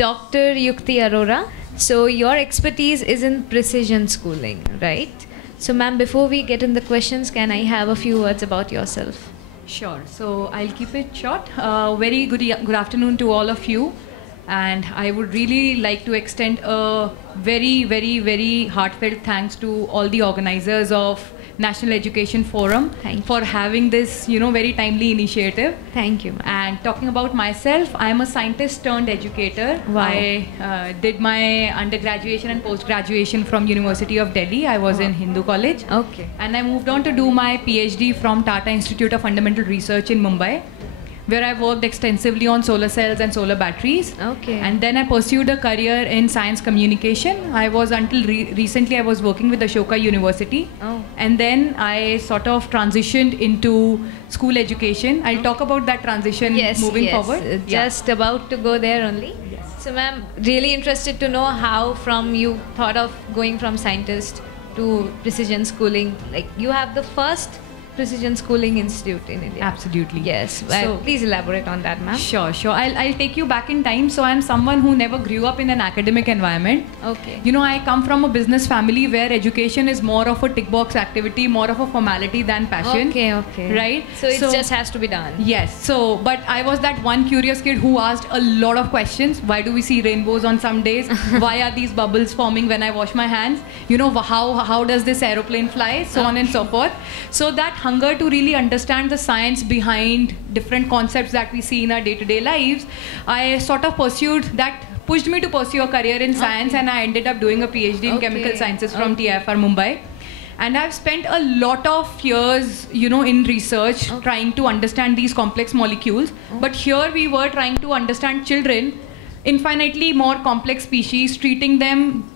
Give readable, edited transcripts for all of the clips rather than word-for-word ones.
Dr. Yukti Arora. So your expertise is in precision schooling, right? So ma'am, before we get in the questions, can I have a few words about yourself? Sure. So I'll keep it short. Very good afternoon to all of you. And I would really like to extend a very, very, very heartfelt thanks to all the organizers of National Education Forum for having this, very timely initiative. Thank you. And talking about myself, I'm a scientist turned educator. Wow. I did my undergraduation and post-graduation from University of Delhi. I was in Hindu College. Okay. And I moved on to do my PhD from Tata Institute of Fundamental Research in Mumbai, where I worked extensively on solar cells and solar batteries. Okay. And then I pursued a career in science communication. I was until recently I was working with Ashoka University. Oh. And then I sort of transitioned into school education. I'll talk about that transition moving forward. Just about to go there only. Yes. So ma'am, really interested to know how from you thought of going from scientist to precision schooling. Like you have the first Precision Schooling Institute in India. Absolutely. Yes. So, please elaborate on that, ma'am. Sure. I'll take you back in time. So I'm someone who never grew up in an academic environment. Okay. I come from a business family where education is more of a tick box activity, more of a formality than passion. Okay. Right? So it just has to be done. Yes. But I was that one curious kid who asked a lot of questions. Why do we see rainbows on some days? Why are these bubbles forming when I wash my hands? How does this aeroplane fly? So on and so forth. So that hunger to really understand the science behind different concepts that we see in our day-to-day lives, I sort of pushed me to pursue a career in science, and I ended up doing a PhD in chemical sciences from TIFR Mumbai. And I've spent a lot of years, in research trying to understand these complex molecules. But here we were trying to understand children, infinitely more complex species, treating them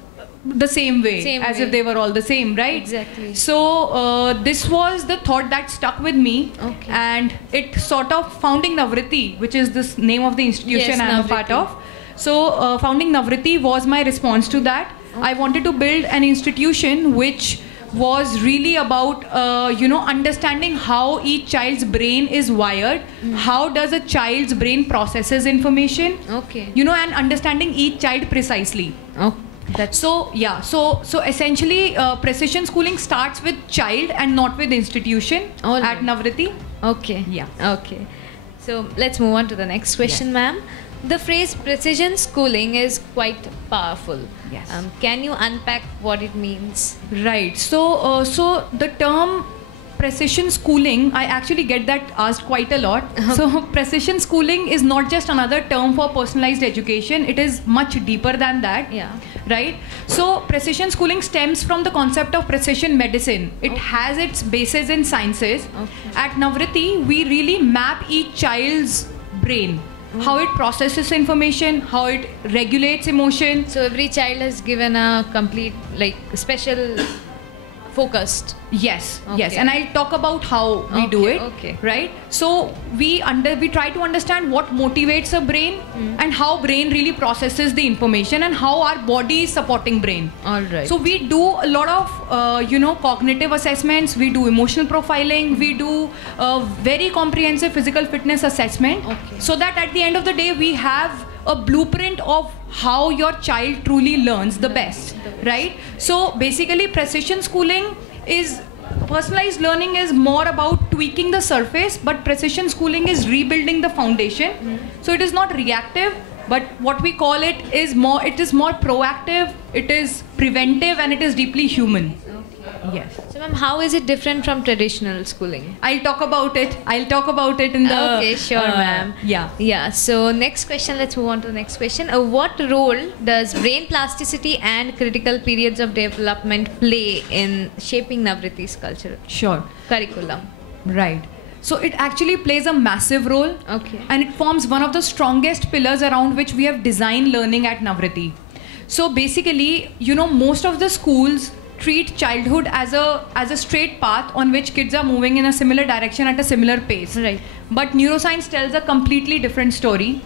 the same way as if they were all the same, right? Exactly. So this was the thought that stuck with me, and it sort of founding Navriti, which is this name of the institution I'm a part of. So founding Navriti was my response to that. I wanted to build an institution which was really about understanding how each child's brain is wired, how does a child's brain processes information, and understanding each child precisely. So essentially precision schooling starts with child and not with institution at Navriti. Okay. So let's move on to the next question, ma'am. The phrase precision schooling is quite powerful. Yes. Can you unpack what it means? Right. So the term precision schooling, I actually get that asked quite a lot. So precision schooling is not just another term for personalized education. It is much deeper than that. Right? So precision schooling stems from the concept of precision medicine. It has its basis in sciences. At Navriti, we really map each child's brain. How it processes information, how it regulates emotion. So every child is given a complete, special focused. Yes, and I'll talk about how we do it. Right? So we try to understand what motivates a brain and how brain really processes the information and how our body is supporting brain. All right. So we do a lot of cognitive assessments. We do emotional profiling. We do very comprehensive physical fitness assessment. So that at the end of the day we have a blueprint of how your child truly learns the best, right? So basically precision schooling is, personalized learning is more about tweaking the surface, but precision schooling is rebuilding the foundation. So it is not reactive, but what we call it is more proactive, it is preventive, and it is deeply human. Yes. So ma'am, how is it different from traditional schooling? I'll talk about it in the... Okay, sure ma'am. Yeah. So next question, let's move on to the next question. What role does brain plasticity and critical periods of development play in shaping Navriti's culture? Curriculum. Right. So it actually plays a massive role. And it forms one of the strongest pillars around which we have designed learning at Navriti. So basically, most of the schools treat childhood as a straight path on which kids are moving in a similar direction at a similar pace. Right. But neuroscience tells a completely different story.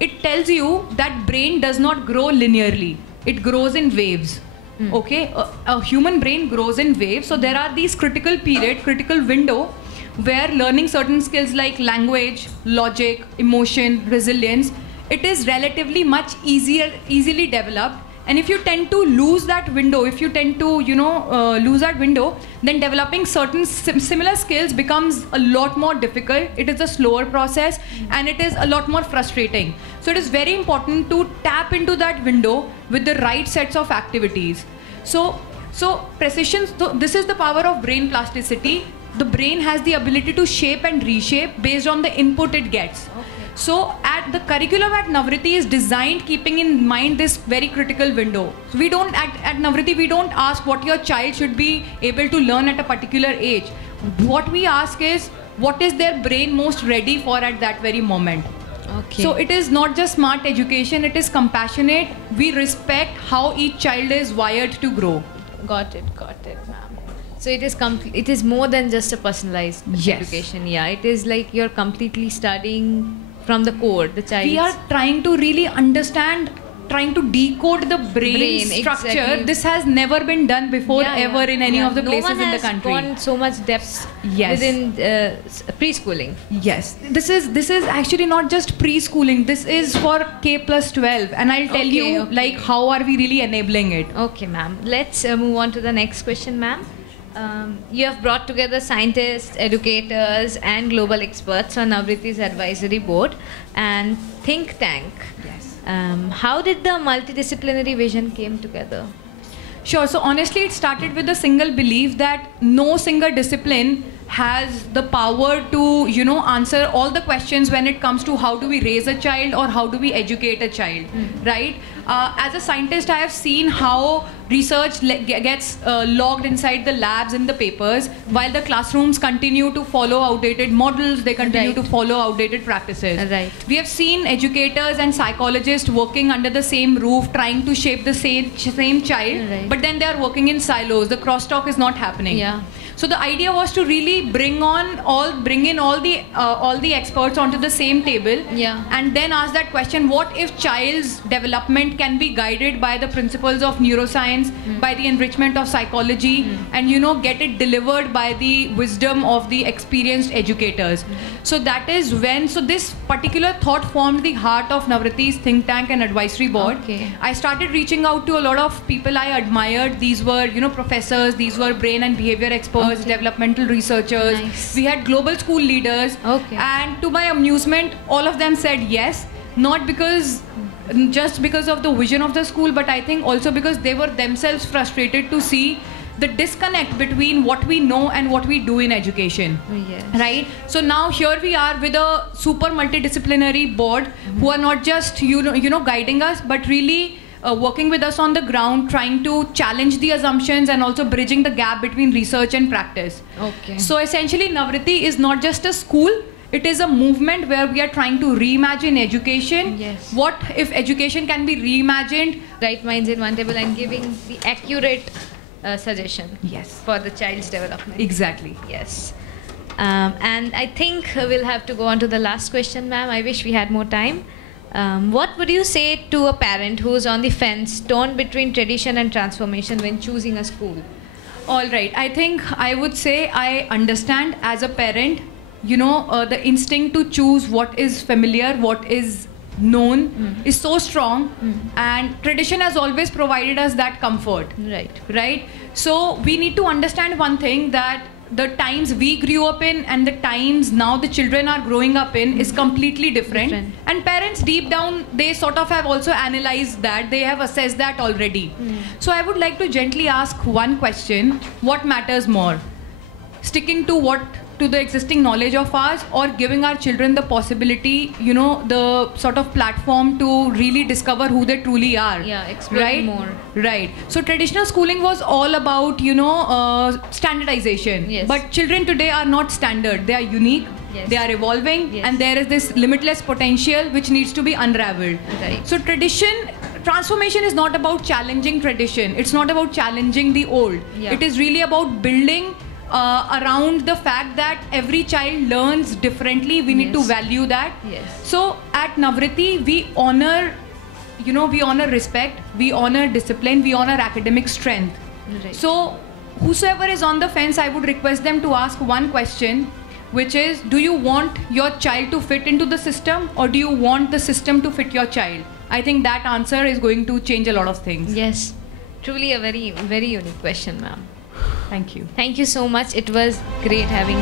It tells you that brain does not grow linearly. It grows in waves. A human brain grows in waves. So there are these critical window where learning certain skills like language, logic, emotion, resilience it is relatively much easily developed. And if you tend to lose that window, if you tend to, lose that window, then developing certain similar skills becomes a lot more difficult. It is a slower process and it is a lot more frustrating. So it is very important to tap into that window with the right sets of activities. So precision, this is the power of brain plasticity. The brain has the ability to shape and reshape based on the input it gets. Okay. So at the curriculum at Navriti is designed keeping in mind this very critical window. So we don't, at Navriti, we don't ask what your child should be able to learn at a particular age. What we ask is, what is their brain most ready for at that very moment? Okay. So it is not just smart education, it is compassionate. We respect how each child is wired to grow. Got it, ma'am. So it is more than just a personalized education. Yeah, it is like you're completely studying from the core, the child. We are trying to really understand, trying to decode the brain structure. Exactly. This has never been done before ever in any of the places in the country. No one has gone so much depth within preschooling. Yes, this is actually not just preschooling. This is for K+12, and I'll tell you like how are we really enabling it. Okay, ma'am. Let's move on to the next question, ma'am. You have brought together scientists, educators, and global experts on Navriti's advisory board and think tank. Yes. How did the multidisciplinary vision came together? Sure. So honestly, it started with a single belief that no single discipline has the power to, answer all the questions when it comes to how do we raise a child or how do we educate a child, right? As a scientist, I have seen how research gets logged inside the labs in the papers, while the classrooms continue to follow outdated models, they continue to follow outdated practices. Right. We have seen educators and psychologists working under the same roof, trying to shape the same child, but then they are working in silos. The crosstalk is not happening. Yeah. So the idea was to really bring in all the experts onto the same table, and then ask that question: what if child's development can be guided by the principles of neuroscience, by the enrichment of psychology, and get it delivered by the wisdom of the experienced educators? So that is when this particular thought formed the heart of Navriti's think tank and advisory board. Okay. I started reaching out to a lot of people I admired. These were professors, these were brain and behavior experts, developmental researchers. Nice. We had global school leaders. Okay. And to my amusement, all of them said yes, not just because of the vision of the school, but I think also because they were themselves frustrated to see the disconnect between what we know and what we do in education. Yes. Right? So now here we are with a super multidisciplinary board who are not just guiding us, but really working with us on the ground, trying to challenge the assumptions and also bridging the gap between research and practice. Okay. So essentially, Navriti is not just a school, it is a movement where we are trying to reimagine education. Yes. What if education can be reimagined? Right minds in one table and giving the accurate suggestion. Yes. For the child's development. Exactly. Yes. And I think we'll have to go on to the last question, ma'am. I wish we had more time. What would you say to a parent who's on the fence, torn between tradition and transformation when choosing a school? All right. I think I would say I understand as a parent, the instinct to choose what is familiar, what is known is so strong, and tradition has always provided us that comfort. Right? So we need to understand one thing, that the times we grew up in and the times now the children are growing up in is completely different. And parents deep down, they sort of have also analyzed that, they have assessed that already. So I would like to gently ask one question: what matters more, sticking to the existing knowledge of ours, or giving our children the possibility, the sort of platform to really discover who they truly are? Exploring more. Right. So traditional schooling was all about, standardization. Yes. But children today are not standard. They are unique. Yes. They are evolving. Yes. And there is this limitless potential which needs to be unraveled. Right. So transformation is not about challenging tradition. It's not about challenging the old. It is really about building around the fact that every child learns differently. We need to value that. So at Navriti, we honor respect, we honor discipline, we honor academic strength. So whosoever is on the fence, I would request them to ask one question: which is, do you want your child to fit into the system, or do you want the system to fit your child? I think that answer is going to change a lot of things. Yes. Truly a very, very unique question, ma'am. Thank you. Thank you so much. It was great having